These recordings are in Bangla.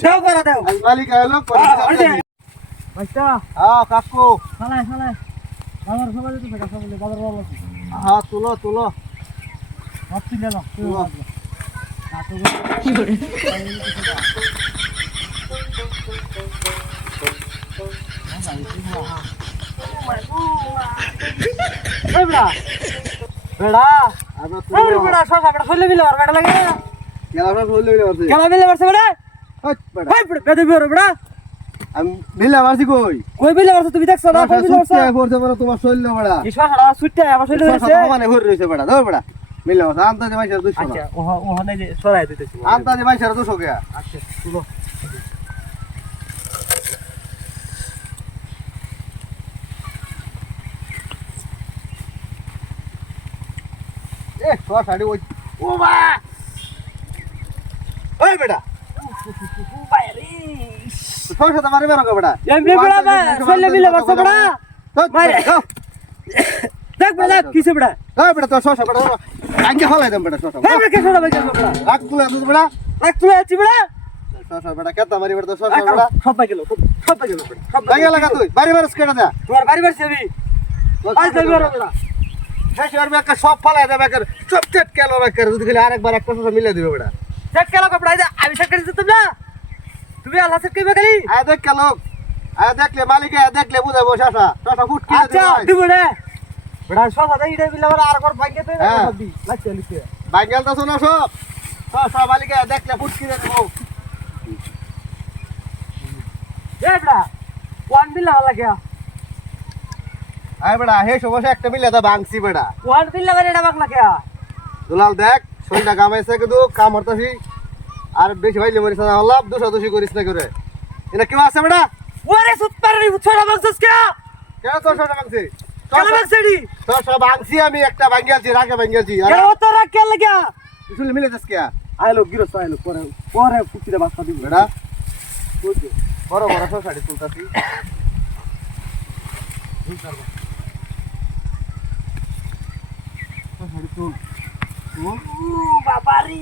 ঠেও করে দাও মালিক আলো ভাইটা হ্যাঁ কাকু চালাই বাবার সবাই যেতে থাকা সবাই বাবার বাবা হ্যাঁ তুলো সব তুলে নাও কি করে বেড়া শশা বেড়া ফেলে মিলে বেড়া লাগে কেলা বললে আছে কেলা মিলে বাড়ছে বেড়া বেটা হাই বেড়া বেদে বেড়া বেড়া আমি বিলা মারছি কই কই মিলে বাড়ছে তুমি দেখছো না কই মিলে বাড়ছে করতে পারো তোমার শৈল বড়া কি শশাটা সুটতে আবার শৈল হইছে মানে ভরে রইছে বড়া দাও বড়া মিলা মারছে আন্তাজে মাইছার 200 আচ্ছা ওখানে যে সরাই দিতেছি আন্তাজে মাইছার 200 কে আচ্ছা তুলো এ শাড়ি ওই ও মা ওই বেটা ছয়শো তো মারি মারো বেটা এমনি বেড়া বা ফেলে মিলে বাড়ছে বেড়া মারে দেখ বেড়া কিসে বেড়া ওই বেটা তো ছয়শো বেটা আগে ফলাই দেন বেটা ছয়শো এই বেড়া কে ছড়া বাইকে বেড়া রাখ তুলে দুধ বেটা রাখ তুই আছি বেড়া ছয়শো বেটা কেতা মারি বেটা তো ছয়শো বেটা সব বাইকে লো সব বাইকে লো সব বাইকে লাগা তুই বাড়ি মারস কেটে দে তোমার বাড়ি বাড়ছে আমি আজ যাবি বেড়া বেড়া শেষ আর বেকার সব ফালাই দে বেকার সব চেট কেলো বেকার যদি খালি আরেকবার একটা ছয়শো মিলে দিবে বেটা চেক কেলা কপড়া দে আমি চেক করে দিতাম না তুমি আল্লাহ চেক কইবে খালি আয় দেখ কেলো আয় দেখলে মালিকে দেখলে বুঝাবো শাসা শাসা ফুট কি আচ্ছা দিব রে বেড়া সব আদা ইডে বিলা আর একবার বাইকে তো সব দি লাগছে লিখে বাইকেল তো শোনো সব সব মালিকে দেখলে ফুট কি দেবো এ বেড়া ওয়ান বিলা লাগে আয় বেটা হে সমস্যা একটা মিলে তো ভাঙছি বেটা ওয়ান বিলা করে এটা বাংলা কে দুলাল দেখ শরীরটা কামাইছে কিন্তু কাম হরতাছি আর বেশি ভাইলে মরিস না হল্লাপ দোষাদোষি করিস না করে এটা কেউ আছে বেটা ওরে সুপার রে ছড়া বাংসস কে কেন তোর সব ভাঙছি কেলা বাংসেডি তোর সব ভাঙছি আমি একটা ভাঙিয়াছি রাগে ভাঙিয়াছি আর কে তোরা কে লাগা আসলে মিলে যাস কে আইলো গিরস আইলো পরে পরে পুতিরে বাস্তা দিবি বেটা বড় বড় সব শাড়ি তুলতাছি শাড়ি তুল বাবারি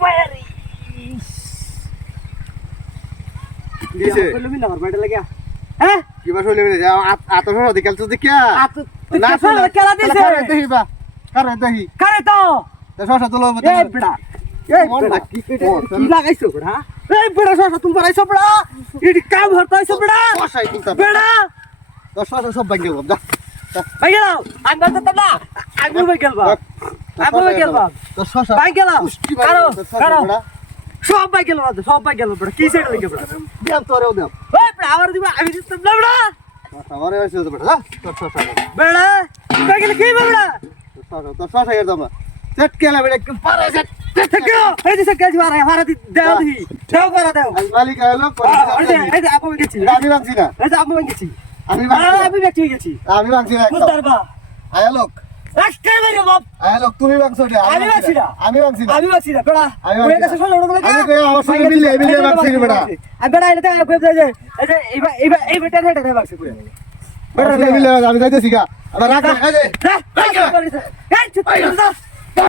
বাবারি কিছে কইলো মিলা মার বাইটা লাগা হ্যাঁ কি বা শৈলে মিলে আত সব দিকাল তো দেখিয়া আত তুই কেলা দিছে দেহি বা কারে দেহি কারে তো তে সব তুলো এ বেড়া এই বেড়া কি লাগাইছো বেড়া এই বেড়া সসা তুমি বাড়াইছো বেড়া ইডি কাম হরতাইছো বেড়া কষাই তুলতা বেড়া তো সব ভাঙিল যা ভাই গেলাও আমি বলতে না আমি ভাই গেলবা আমি ভাই গেলবা তো শশা ভাই গেলাও কারো কারো বেটা সব ভাই গেলবা সব ভাই গেলবা বেড়া কি সেটা লাগে বেড়া দেব তোরেও দেব ওই বেড়া আমার দিবা আমি দিতাম না বেড়া আমারে হইছে তো বেটা তোর শশা বেড়া ভাই গেলে কি বেড়া তোর শশা এর দাম সেট কেলা বেটা কি পারে সেট থেকে এই দিছে কাজ মারা হারা দি দেও দি ঠেও করে দাও মালিক আলো এই যে আপু গেছি আমি ভাঙছি না এই যে আপু গেছি আমি আমি ব্যক্তি গেছি আমি ভাঙছি না বুঝতারবা আয়া লোক রাস্তা মেরে বাপ আয়া লোক তুমি ভাঙছো না আমি ভাঙছি না আমি ভাঙছি না আমি ভাঙছি না বেড়া আমি ওই কাছে সব লোক আমি কই আমার সঙ্গে মিলে ভাঙছি না বেটা আমি বেড়া এটা কই যায় এই যে এই বেটা এটা ভাঙছি কই বেটা মিলে আমি যাইতেছি গা আবার রাখ এই যে এই